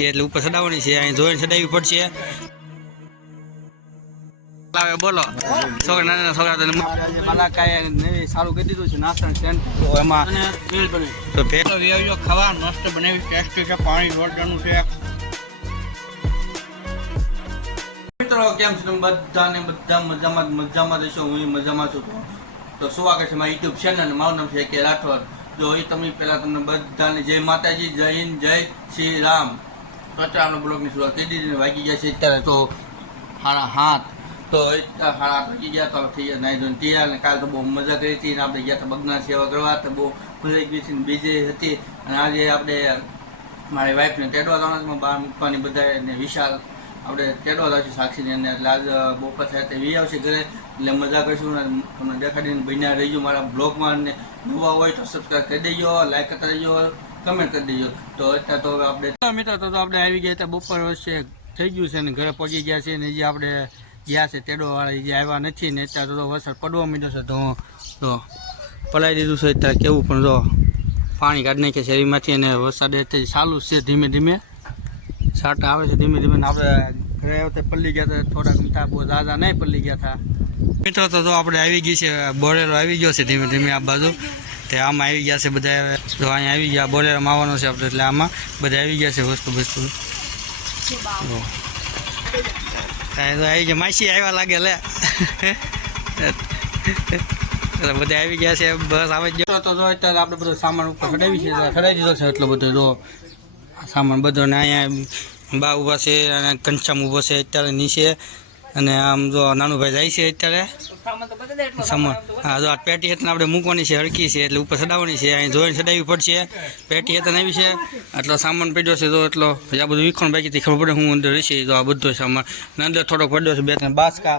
એટલે ઉપર ચડાવવાની છે અહીં જોઈને ચડાવવી પડશે. લાવે બોલો. છોકરા નાના નાના છોકરા તો મારા નવી સારું કરી દીધું છે નાસ્તા સ્ટેન્ડ તો એમાં તો ભે તો વ્યવજો ખાવા મસ્ત બનાવી ટેસ્ટી છે પાણી જોરદારનું છે. મિત્રો કેમ છે બધાને બધા મજામાં મજામાં રહેશો હું મજામાં છું. તો સ્વાગત છે મારા યુટ્યુબ ચેનલ મારું નામ છે કે રાઠોડ. જો એ તમે પેલા તમને બધાને જય માતાજી જય હિન્દ જય શ્રી રામ. તો અત્યારે આપણે બ્લોગની કરી દીધી અને વાગી ગયા છે અત્યારે તો હાડા હાથ તો અત્યારે થકી ગયા, તો થઈ ગયા નાઈ ધોઈને તૈયાર અને કાલે તો બહુ મજા કરી હતી અને આપણે ગયા હતા બગના સેવા કરવા, તો બહુ મજા ગઈ હતી બીજે હતી. અને આજે આપણે મારી વાઈફને તેડવા જવાના બહાર મૂકવાની બધા ને વિશાલ આપણે તેડવા જશું સાક્ષીને અને લાજ બપોર થાય તે વી આવશે ઘરે. એટલે મજા કરીશું અને તમને દેખાડીને બન્યા રહીજો મારા બ્લોગમાં અને નવા હોય તો સબસ્ક્રાઈબ કરી દેજો લાઈક કરતા રહેજો. કમેન્ટ કરી દેજો. તો અત્યારે તો આપણે મિત્રો, તો તો આપણે આવી ગયા હતા બપોર વર્ષે થઈ ગયું છે ને ઘરે પહોંચી ગયા છે ને જે આપણે ગયા છે તેડો વાળા જે આવ્યા નથી ને અત્યારે તો વરસાદ પડવા માંડ્યો છે, તો તો પલાવી દીધું છે, અત્યારે કેવું પણ જો પાણી કાઢી નાખે શેરીમાંથી અને વરસાદ અત્યારે ચાલુ છે ધીમે ધીમે. છાંટા આવે છે ધીમે ધીમે આપણે ઘરે વખતે પલ્લી ગયા હતા, થોડાક મીઠા બહુ દાદા નહીં પલ્લી ગયા હતા મિત્રો, તો આપણે આવી ગઈ છે, બોરેલો આવી ગયો છે ધીમે ધીમે આ બાજુ. તે આમાં આવી ગયા છે બધા હવે. અહીંયા આવી ગયા બોલેરામાં આવવાનો છે આપણે, એટલે આમાં બધા આવી ગયા છે વસ્તુ વસ્તુ તો આવી ગયા, માસી આવ્યા લાગે, લે. એટલે બધા આવી ગયા છે, બસ આવે જ તો જો, અત્યારે આપણે બધો સામાન ઉપર ચડાવી છે ચડાવી દીધો છે એટલો બધો, જો. સામાન બધો ને અહીંયા બા ઊભા છે અને કંચામ ઊભો છે, અત્યારે નીચે. અને આમ જો નાનું ભાઈ જાય છે અત્યારે. સમર હા, જો આ પેટી હેતને આપણે મૂકવાની છે હળકી છે, એટલે ઉપર સડાવવાની છે, અહીં જોઈને સડાવવી પડશે. પેટી હેતન આવી છે એટલો સામાન પડ્યો છે તો એટલો. આ બધું વિખણ બાકીથી ખબર પડે હું અંદર રહેશે, જો આ બધો સામાન. અંદર થોડોક પડ્યો છે, બે ત્રણ બાસકા.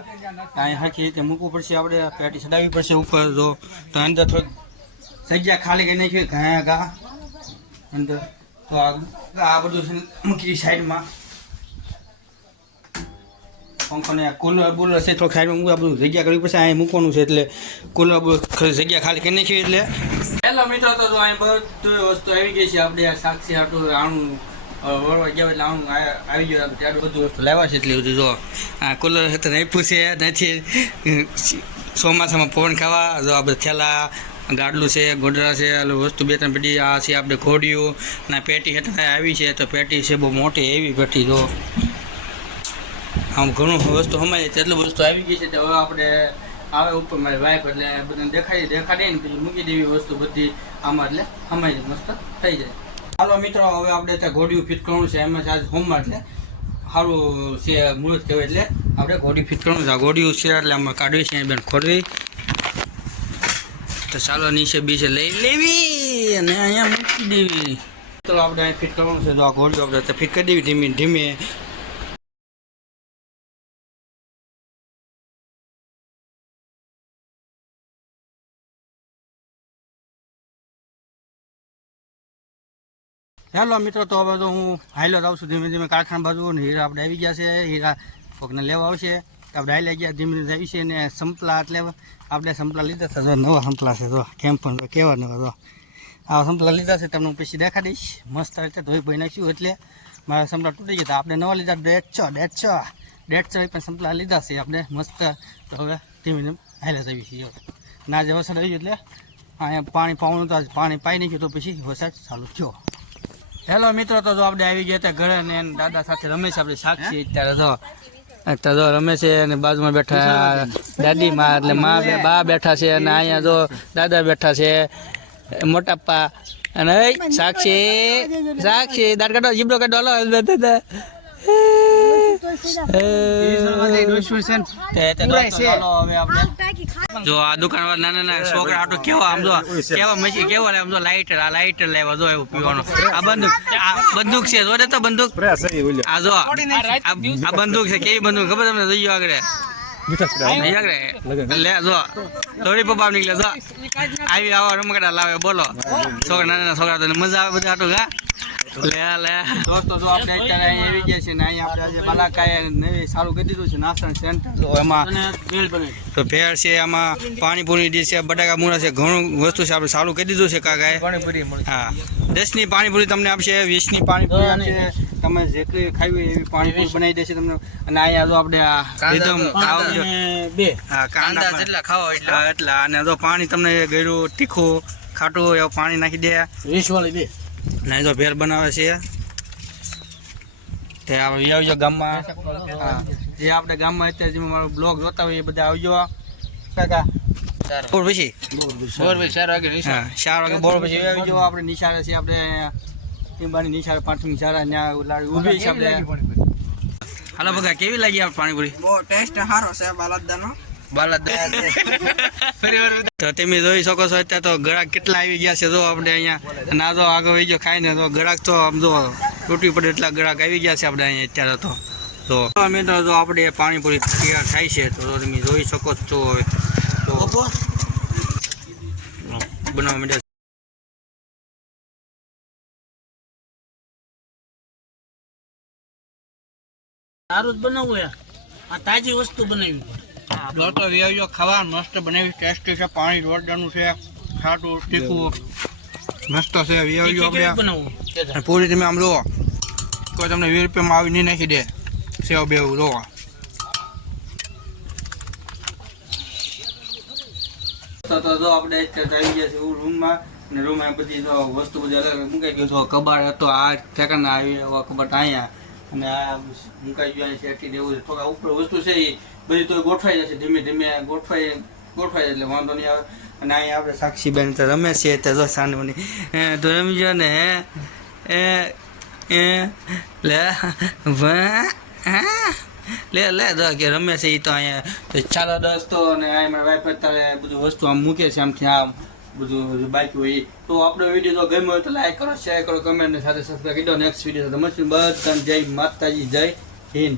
અહીં હરખી રીતે મૂકવું પડશે આપણે, પેટી સડાવવી પડશે ઉપર, જો. તો અંદર થોડીક જગ્યા ખાલી કરી નાખી ઘા ઘા. અંદર. તો આ બધું મૂકી સાઈડમાં. પંખો આ કુલર બુલર છે, થોડુંક સાઈડમાં બધું જગ્યા કરવી પડશે અહીં મૂકવાનું છે, એટલે કુલર જગ્યા ખાલી કરી નાખી એટલે. હેલો મિત્રો, તો અહીં બધું વસ્તુ આવી ગઈ છે, આપણે આ સાક્ષી આટલું આણું વળવા ગયા એટલે આણું આવી ગયું ત્યારે બધું વસ્તુ લાવ્યા છે, એટલે બધું જો, આ કુલર તો આપ્યું છે નથી ચોમાસામાં પવન ખાવા, જો આ બધા થેલા, ગાડલું છે, ગોડરા છે વસ્તુ બે ત્રણ પેટી આ છે આપણે ઘોડિયું, ના પેટી હેઠળ આવી છે, તો પેટી છે બહુ મોટી, એવી પેટી, જો. આમ ઘણું વસ્તુ સમાય છે એટલું વસ્તુ આવી ગઈ છે તો હવે આપણે આવે ઉપર મારી વાઈફ એટલે બધાને દેખાડી દેખાડીએ ને પછી મૂકી દેવી વસ્તુ બધી આમાં એટલે સમાય મસ્ત થઈ જાય. હાલો મિત્રો, હવે આપણે ત્યાં ઘોડિયું ફિટ કરવાનું છે. એમાં આજ હોમમાં એટલે સારું છે મુહૂર્ત કહેવાય એટલે આપણે ઘોડી ફિટ કરવાનું છે. ઘોડિયું છે એટલે આમાં કાઢવી છે બેન ખોડવી તો ચાલો નીચે બીચે લઈ લેવી અને અહીંયા મૂકી દેવી. ચલો આપણે અહીં ફિટ કરવાનું છે. તો આ ઘોડિયું આપણે ફિટ કરી દેવી ધીમે ધીમે. ચાલો મિત્રો, તો હવે તો હું હાઈલો આવું છું ધીમે ધીમે કારખાના બાજુ ને હીરા આપણે આવી ગયા છે. હીરા કોકને લેવા આવશે. આપણે હાઈલા ગયા, ધીમે ધીમે આવી છે ને સંપલા એટલે આપણે સંપલા લીધા હતા નવા સંપલા છે તો કેમ પણ કેવા નવા તો આ સંપલા લીધા છે, તમને પછી દેખાડીશ મસ્ત રીતે ધોઈ ભાઈ નાખ્યું એટલે મારા સંપલા તૂટી ગયા. આપણે નવા લીધા ડેટ છ ડેટ છ. ડેટ છ પણ સંપલા લીધા છે આપણે. મસ્ત. તો હવે ધીમે ધીમે હાઈલા આવી છીએ ના જે વરસાદ આવી ગયો એટલે અહીંયા પાણી પાવાનું તો પાણી પાઈ નાખ્યું તો પછી વરસાદ ચાલુ થયો. હેલો મિત્રો, તો જો આપણે આવી ગયા હતા ઘરે ને દાદા સાથે રમે છે આપણે સાક્ષી. અત્યારે તો અત્યારે જો રમે છે અને બાજુમાં બેઠા દાદી માં, એટલે માં બા બેઠા છે અને અહીંયા જો દાદા બેઠા છે, મોટાપ્પા. અને સાક્ષી સાક્ષી, દાંત કાઢો જીબડો કાઢો હલો, દાદા. જો આ દુકાન નાના નાના છોકરા કેવા આમ જો કેવા મચી કેવા આમ જો લાઈટ આ લાઈટર લેવા જો એવું પીવાનું. આ બંદૂક આ બંદૂક છે જોડે તો બંદૂક. આ જો આ આ બંદૂક છે કેવી બંદૂક? ખબર તમને? જોઈ આગળ. જોઈ આગળ. લે જો. થોડી પપ્પા નીકળે જો. આવી આવા રમકડા લાવે બોલો. છોકરા નાના નાના છોકરા તો મજા આવે બધા આટલું હા? દોસ્તો જો આપણે અત્યારે અહીંયા આવી ગયા છે ને અહીંયા આપણે આજે બાલાકાએ નવી સારું કરી દીધું છે નાસ્તા સેન્ટર તો એમાં તો ભેળ છે એમાં પાણીપુરી ડીશ છે બટાકા મૂળા છે ઘણું વસ્તુ છે આપણે સારું કરી દીધું છે કાકાએ. હા. દસની પાણીપુરી તમને આપશે વીસની પાણીપુરી આપશે. તમે જેટલી ખાવી એવી પાણીપુરી બનાવી દેશે તમને. અને અહીંયા જો આપણે આ રીધમ ખાવા બે. હા કાંદા જેટલા ખાવા હા, એટલે. અને જો પાણી તમને ગળ્યું તીખું ખાટું એવું પાણી નાખી દે. વીસ વાળી બે. ને જો ભેળ બનાવે છે. તે આપણે આવજો ગામમાં. હા. જે આપણે ગામમાં અત્યારે જે મારો બ્લોગ જોતા હોય એ બધા આવજો. કાકા. બોર પછી? બોર ભાઈ ચાર વાગે ચાર વાગે બોર પછી આવજો. આપણે નિશાળે છે આપણે ટીમ્બાની નિશાળે પાંચમી નિશાળે ત્યાં ઊભી છે આપણે. હાલો બગા કેવી લાગી આપણે પાણીપુરી? બહુ ટેસ્ટ સારો છે બાલાદાનો તો તમે જોઈ શકો છો અત્યારે તો ગળાક કેટલા આવી ગયા છે જો આપણે અહીંયા. અને આ તો આગળ વહી ગયો ખાઈને તો ગળાક તો આમ જો તૂટી પડે એટલા ગળાક આવી ગયા છે આપણે અહીંયા અત્યારે તો. તો અમે જો આપણે પાણીપુરી તૈયાર થાય છે તો તમે જોઈ શકો છો હવે. તો બનાવવા માંડ્યા સારું જ બનાવવું યાર. આ તાજી વસ્તુ બનાવી. જો તો વ્યાજો ખાવા મસ્ત બનાવી ટેસ્ટી છે પાણી જોરદારનું છે ખાટું તીખું મસ્ત છે અને પૂરી તમે આમ લો કોઈ તમને વીસ રૂપિયામાં આવી નહીં નાખી દે. સેવ બે લો. તો તો જો આપણે અત્યારે આવી ગયા છે રૂમમાં અને રૂમમાં બધી જો વસ્તુ બધી અલગ મૂકાઈ ગયો ગયું કબાટ હતો આ ઠેકાના આવી કબાટ અહીંયા. અને આ મુકાઈ ગયું એવું છે. થોડા ઉપર વસ્તુ છે એ બધી તો ગોઠવાઈ જશે ધીમે ધીમે, ગોઠવાઈ ગોઠવાઈ એટલે વાંધો નહીં આવે. અને અહીંયા આપણે સાક્ષીબેન તો રમે છે, તો જો સાંડવાની. તો રમજો ને એ એ, લે લે લે, દો કે રમે છે એ તો અહીંયા. ચાલો દોસ્તો, અને અહીંયા વાઈફ અત્યારે બધું વસ્તુ આમ મૂકે છે, આમથી આમ બધું બાકી હોય. તો આપણો વીડિયો ગમ્યો હોય તો લાઈક કરો શેર કરો કમેન્ટ સાથે સબસ્ક્રાઈબ કરી દો. નેક્સ્ટ વીડિયો સાથે મળશું. બધાને જય માતાજી, જય હિન્દ.